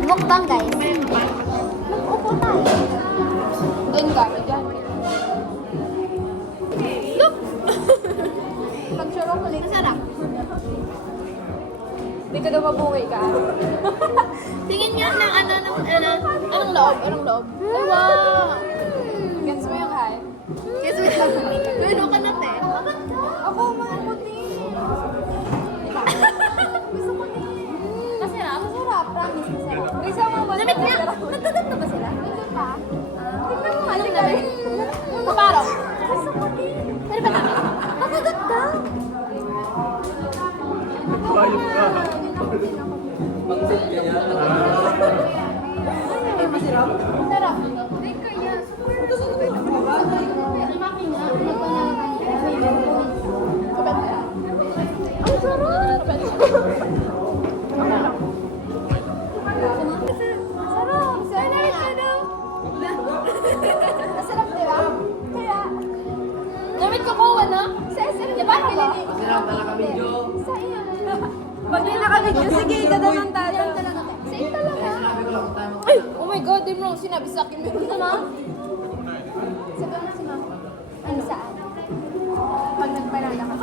Mukbang guys. Mag-upo tayo. Doon ka, dyan. Look! Pag-sure ko lang. Masarap. Hindi ka daw mabuhay ka. Tingin nga ng anong loob? Anong loob? Ay, wow! Gets mo yung hype? Gets mo yung hype? Ano ka na, te? Ako, mga puti. Gusto ko din. Masarap? Masarap. Promise, masarap. Gusto mo ba? Namit nga. Nagdadag na ba sila? Hindi pa. Tignan mo nga. Tignan mo. Kaparo. Gusto ko din. Pero ba namin? Nagdadag daw. Bayot ka. Pag-set ka niya. Ay, masarap? Masarap. Ay, kaya. Gusto ko din. Ang makina. Ang sarap. Masarap, di ba? Kaya, namit ko kuha, no? Sa SM, di ba? Masarap pala kami, Jo. Sa iyo. Pag may nakabidyo, sige, gano'n tayo. Sa iyo talaga. Sinabi ko lang kung tayo Ay! Oh my God, di mo sinabi sa akin. Meron na, sabi mo si ma'am. Ano saan? Pag nagparala ka.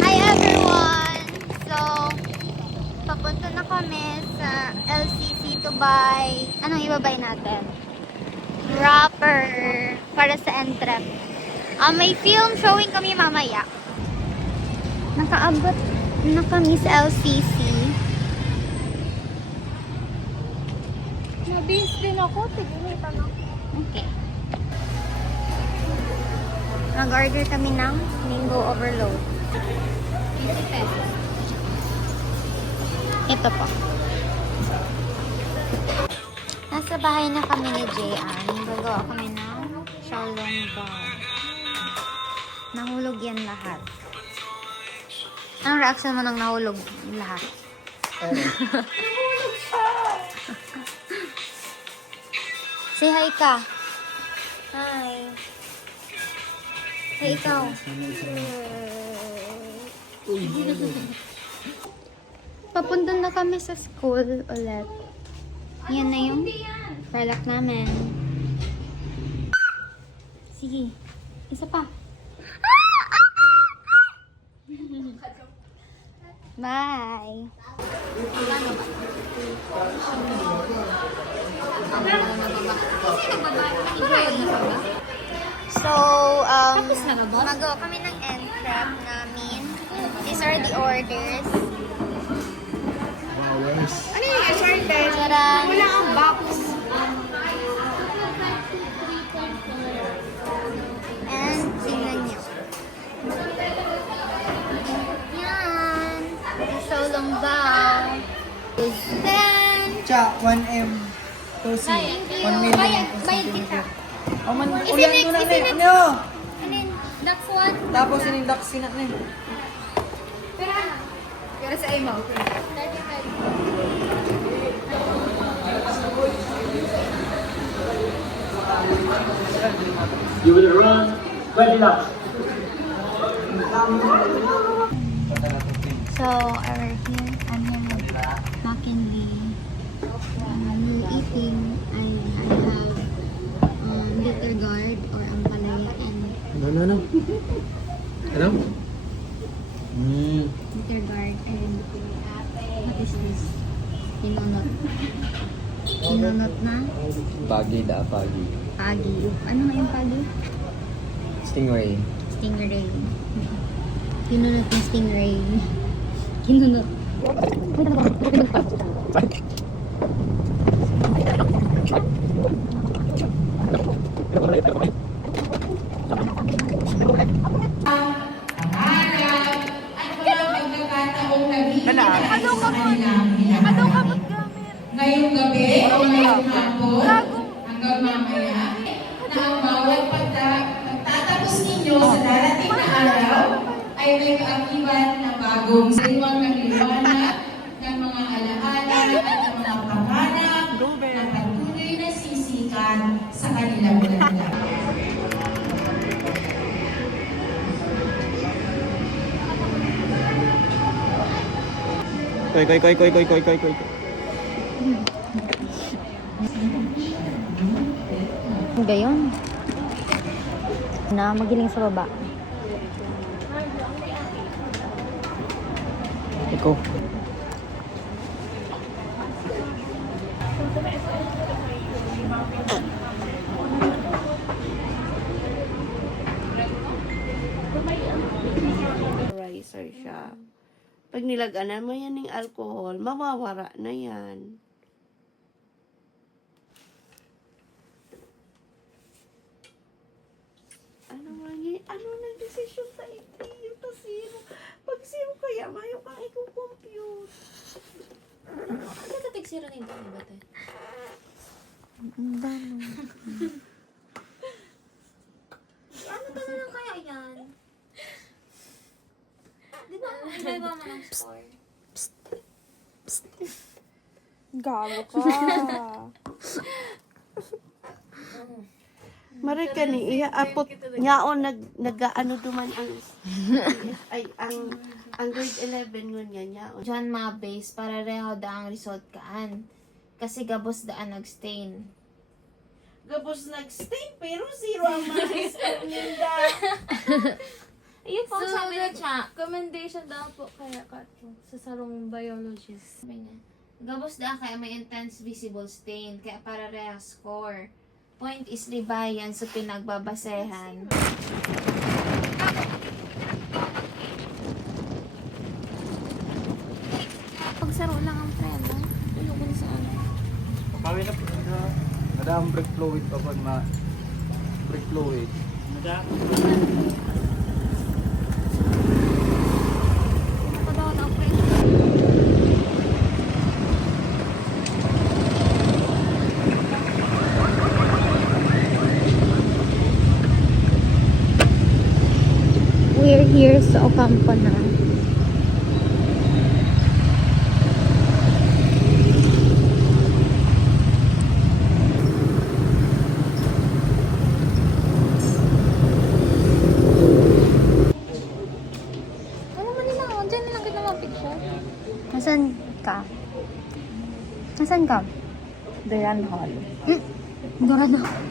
Hi everyone! So, papunta na kami sa LCC to buy, anong ibabay natin? Wrapper para sa entrep. May film showing kami mamaya. Nakaabot na kami sa LCC. Nabis din ako, tigilitan ako. Okay. Nag-order kami ng mango overload. 50 pesos. Ito po. Nasa bahay na kami ni Jayan. Gagawa kami ng xiaolongbao. Nahulog yan lahat. Anong reaction mo nang nahulog lahat? Say hi ka. Hi. Hey, ikaw. Papunta na kami sa school ulit. Yan na yung balak namin. Sige. Isa pa. Bye. So, magawa kami ng entrep namin. These are the orders. Ano yung order? Wala ang box. And, tingnan nyo. Yan. Xiaolongbao. Then, Cha, 1M. Tosi. 1 million. bayad kita. Oh, man, Isinix, ulan mo na isinix. Ano? And then, that's one. Tapos yung ducks na na Pero sa imo. 35. You will run 20 laps. So, we're here. I'm here with Mackenzie. We're eating. I have bitter gourd or ampalaya and Ano? Ano? bitter gourd and what is this? Pinunot. Pinunot na Pagi da, pagi. pagi. Ano nga yung pagi? Stingray. Stingray. Kinunot na stingray. Kinunot. Ngayong gabi o ngayong hapon hanggang mamaya na ang bawat ninyo sa darating na araw ay may kaakibat na bagong sariwang nagliwanag ng mga alaala at ng mga pangarap na patuloy na sisikat sa kanilang ganda. Koy. Gayon. Na magiling sa baba. Ikaw. Riser siya. Pag nilaganan mo yan ng alcohol, mawawara na yan. Ano nang desisyon sa iyo? Ta zero. Pag zero kaya, mayo kang i-compute. Ano ka tigsiro nito? Ano ba ito? Ano ka na lang kaya yan? Di ba iba mo ng score? Gago ka. Maray ka ni iya apot nyaon nag-ano duman ang ay ang grade 11 ngun nga nyaon. Diyan mga base para reho da ang result kaan. Kasi gabos daan nag-stain. Gabos nag-stain pero zero ang mga score ninda. Ayun po, So, sabi na siya. Commendation daw po kaya Katro sa sarong biologist. Sabi niya, gabos da kaya may intense visible stain. Kaya para reho score. Point is libayan sa pinagbabasehan. Pagsaro lang ang preno. Ano ko sa ano? Kawin na po. Ada ang brake fluid pa pag brake fluid. Ako daw na preno. We're here sa Ocampo na. Ano man nila? Diyan na lang kita mga picture. Nasaan ka? Nasaan ka? Duran Hall. Duran Hall.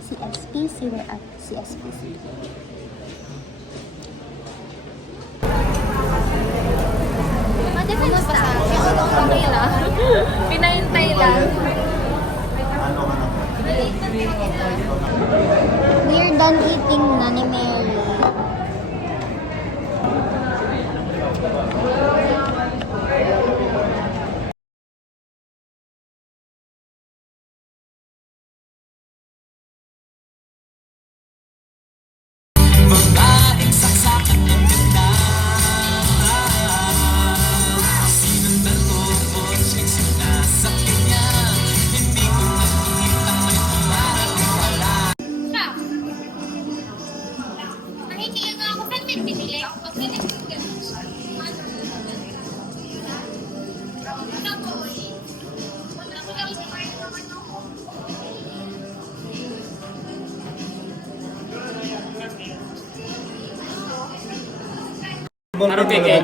CSPC. We're at CSPC. Defense na. Okay lang. Pinahintay lang. We're done eating na ni Mary.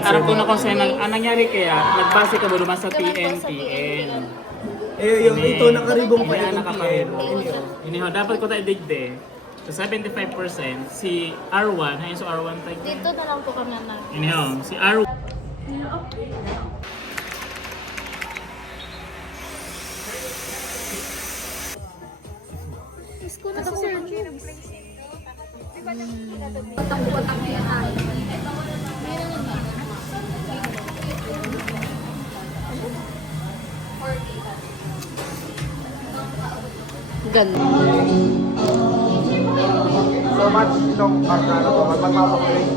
Aram ko na kung saan ang nangyari kaya, nagbase ka ba naman sa TNTN. Yung ito nakaribong pa Kaya yung nakakaribong. Iniho, dapat ko tayo digde. So 75%, si R1, ayun so R1 tayo. Dito na lang po kami na. Iniho, si R1. School na sa Sir James. Patak-patak na yan tayo. Ganda. So much itong karna na to. Magpapakulit.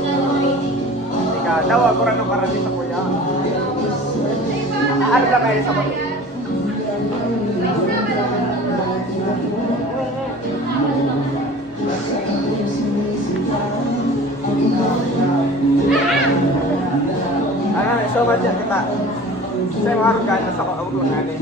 Ika, daw ako rin ng karati sa kuya. Ano na kayo sa mga? naman siya kita. Sa mga argan, nasa ko out lang natin.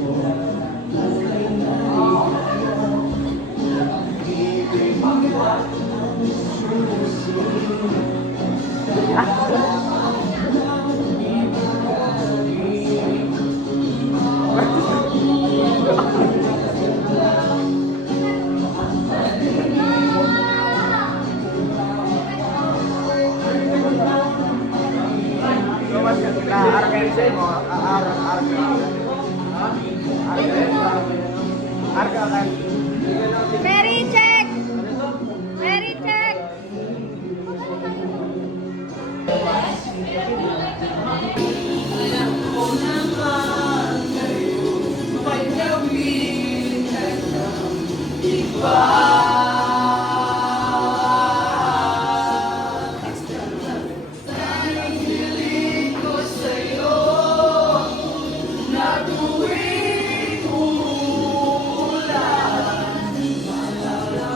Lumas ka kita, argan sa mo, argan. Mary, check! Mary, check!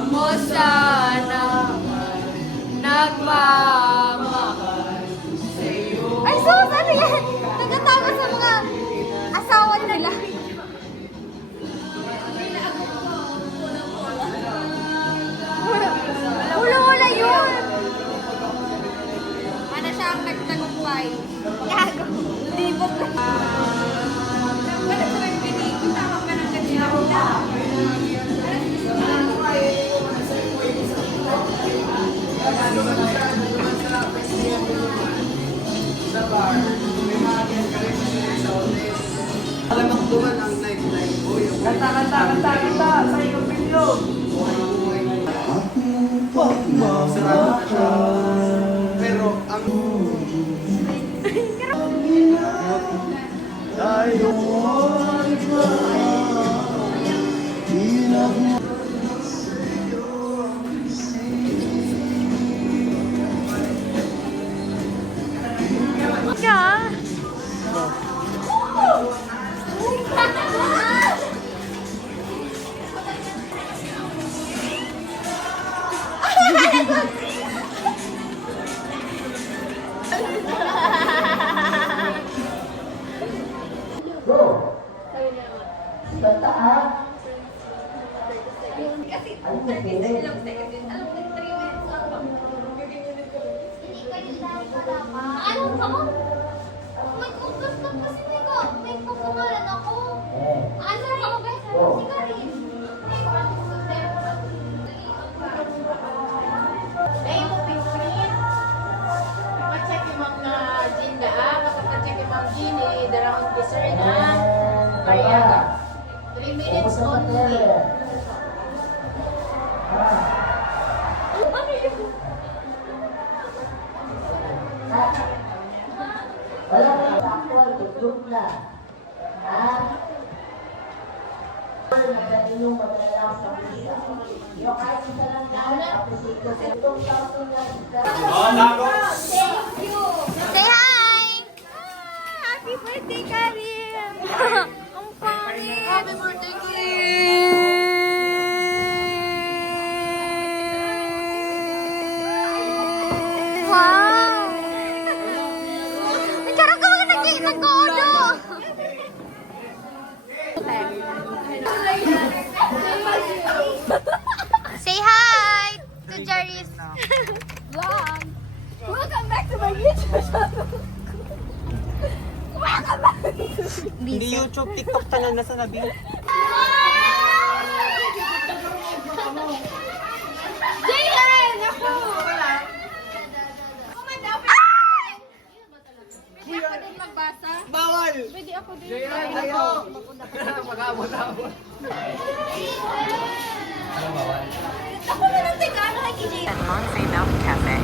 Mo sana nagmamahal sa'yo. Ay, sus! Ano yan? Nagkatawa sa mga asawa nila. Hula-hula yun! Ano siyang nagtagumpay? Gago. Libot na. Wala sa may pinito. Tama ka ng ganyan. Kanta kita sa iyong video. Pero ang Ano ka mo? May kukas ka kasi may kukungalan ako. Ano ka mo guys? Si Karin. Ay, mo pingunin. Macheck yung mga gin na kapag-check yung mga gin, darang dessert na. Kaya, 3 minutes only. Say hi! Happy birthday, Karin! Ang pangit! Happy birthday, Karin! Wow! Nagkaroon ka mga nag-koodo! Say hi to Jaris! Vlog! Welcome back to my YouTube channel! Welcome back! Hindi YouTube, TikTok ka na nasa nabi. Jaden! Ako! Pwede ako din magbasa? Bawal! Pwede ako din. ayaw. Mag-abot-abot. Ako na lang tika. Ano kay KJ? At Montse Mountain Cafe,